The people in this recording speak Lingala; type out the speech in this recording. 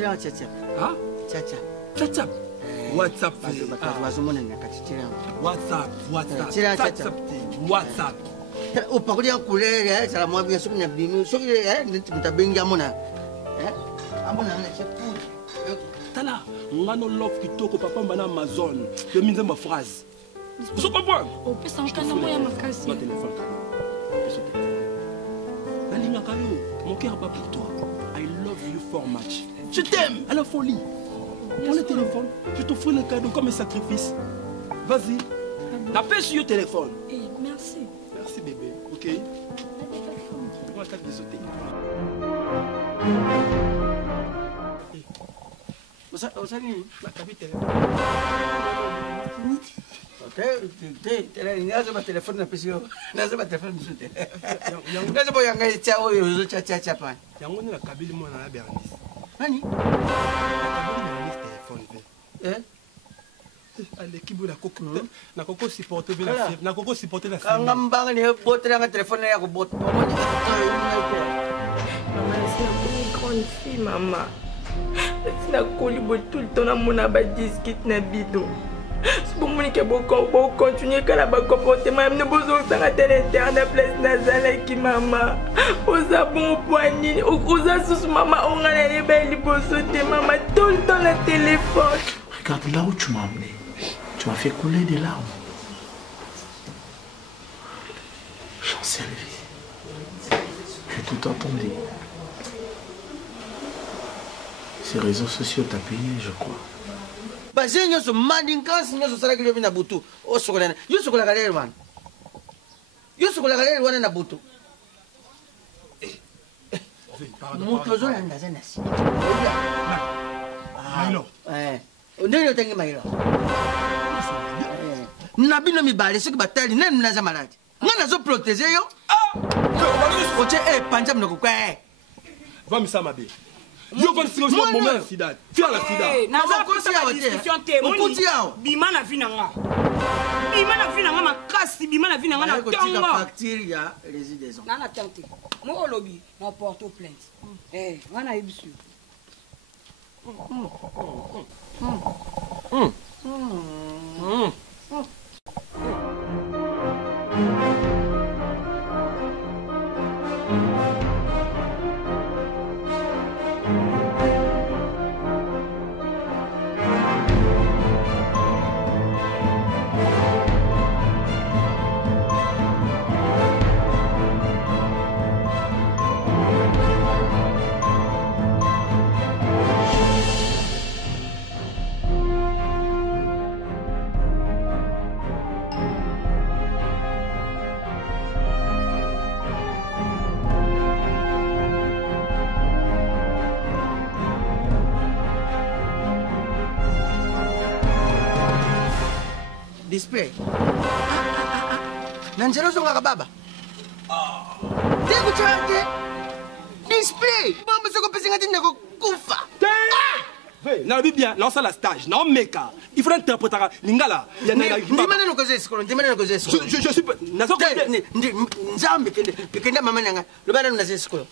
Tiens, tiens, tiens. Ah? Tiens, tiens. Tchatchap. WhatsApp. WhatsApp. WhatsApp. WhatsApp. O pakuli yang couleur, ça la moi bien sûr, bien sûr, tu benga mona. Amona na chepu. Tala, ngano love kitoko papa mbana Amazon. Je minze ma phrase. Vous comprenez? O pesa nkana moya makasi. Mon téléphone. Nalinga kayo, mon cœur bat pour toi. I love you for much. Je t'aime à la folie. Prends le téléphone, je t'offre le cadeau comme un sacrifice. Vas-y. T'appelles sur le téléphone. Merci. Merci bébé, ok? On va t'appeler sauter. Vous savez, la capitaine. téléphone na pesio. Nazo ba téléphone musute. Nazo boya ngai tia oyo zo tia pa. Yango ni la kabili mwana na Bernice. Nani? Téléphone. L'équipe la coco na coco supporter na coco supporter la série. Ngambanga ni botre nga téléphone ya ko bot. Maman, c'est une grande fille, maman. C'est la colis tout le temps dans mon abadisque na bidon. C'est pour moi que beaucoup continuer quand la comportement même ne besoin de la télé éternelle place nazala qui maman. Osa bon poignet, osa sous maman on a les belles bosote maman tout le temps le téléphone. Regarde là où tu m'as amené. Tu m'as fait couler des larmes. J'en sais la vie. J'ai tout entendu. Ces réseaux sociaux t'ont payé, je crois. Bah, j'ai une chose, mandinkas, une chose, ça que je viens à Boutou. Oh, ce qu'on a, you ce qu'on a galéré, man. You ce qu'on a galéré, on est à Boutou. Mon tozo est dans un assis. Maïlo. On est le Maïlo. Nabino mi bale, ce que bataille, n'est pas malade. On a zo protégé, yo. Ah! Ok, Panjam no quoi. Va me ça, ma belle. Yo va se moment moment sida. Tu as la sida. Naza kosa la discussion te moni. Bima na vinanga. Bima na vinanga makasi, bima na vinanga na tongo. Facture ya résidence. Na tante. Mo lobby na porte plainte. Wana ibisu. Display. Nanjelo zonga kababa. Tengo chante. Display. Bamba soko pesa ngati ndako kufa. Na bibia, na ça la stage, na meka. Il faut interpréter lingala. Ya na ndimana no koze skolo, ndimana no koze skolo. Je suis na soko nzambe kende mama nyanga. Lobana na skolo.